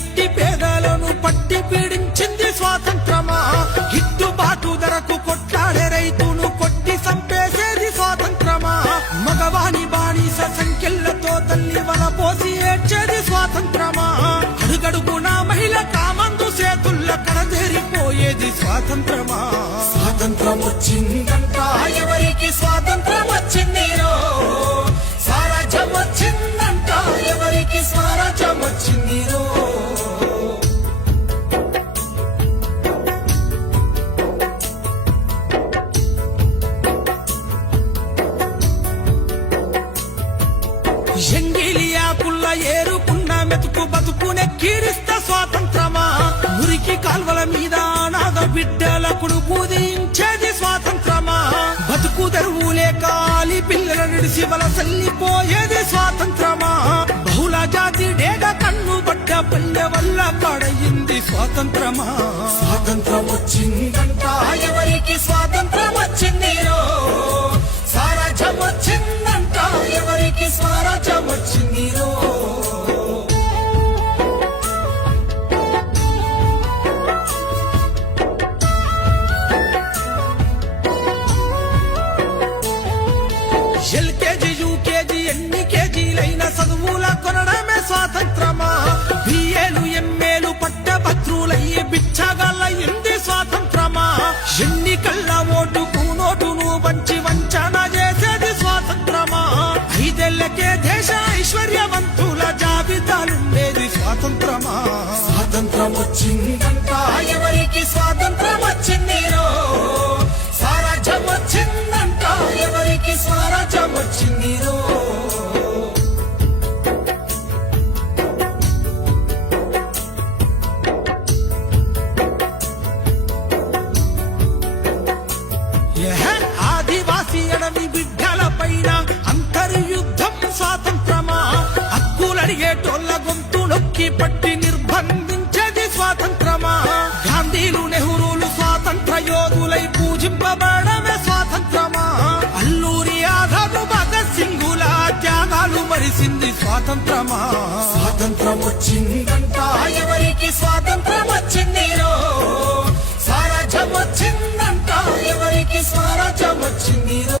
ఎట్టి పేదలను పట్టి పీడించింది స్వాతంత్రమా? గిట్టుబాటు ధరకు కొట్లాడే రైతును కొట్టి సంపేసేది స్వాతంత్రమా? మగవాణి బానిస సంఖ్యలతో తల్లి వల పోసి ఏడ్చేది స్వాతంత్రమా? అడుగడుగున మహిళ కామందు చేతుల్ల కడదేరిపోయేది స్వాతంత్రమా? స్వాతంత్రం వచ్చిందంట ఎవరికి ఎంగిలియా పుల్ల ఏరుకున్న మెతుకు బతుకునే కీరిస్త స్వాతంత్రమా? మురికి కాల్వల మీద నాగ బిడ్డల కుడుకుదించేది స్వాతంత్రమా? బతుకు తెరువులే కాలి పిల్లల నిడిసి వలసల్లిపోయేది స్వాతంత్రమా? బహుళ జాతి డేగ కన్ను బట్ట పల్లె వల్ల పడయింది స్వాతంత్రమా? స్వాతంత్రం వచ్చిందంట ఎవరికి స్వాతంత్రం ఎల్కేజీ యూకేజీ ఎన్ని కేజీలైన చదువుల కొనడమే స్వాతంత్రమా? బిఏలు ఎంఏలు పట్టభద్రులయ్యి బిచ్చగాళ్ళయింది స్వాతంత్రమా? ఎన్నికల్ల ఓటుకు నోటును వంచి వంచన చేసేది స్వాతంత్రమా? ఐదేళ్ళకే దేశ ఐశ్వర్యవంతుల జాబితాలుండేది స్వాతంత్రమా? స్వాతంత్రం వచ్చిందంట ఎవరికి స్వాతంత్రం వచ్చింది సారాజ్యం వచ్చిందంట ఎవరికి స్వరా వచ్చిందిరో ఏహే, మరిసింది స్వాతంత్రమా? స్వాతంత్రం వచ్చిందంట ఎవరికి స్వాతంత్రం వచ్చిందిరో స్వరాజ్యం వచ్చిందంట ఎవరికి స్వరాజ్యం వచ్చిందిరో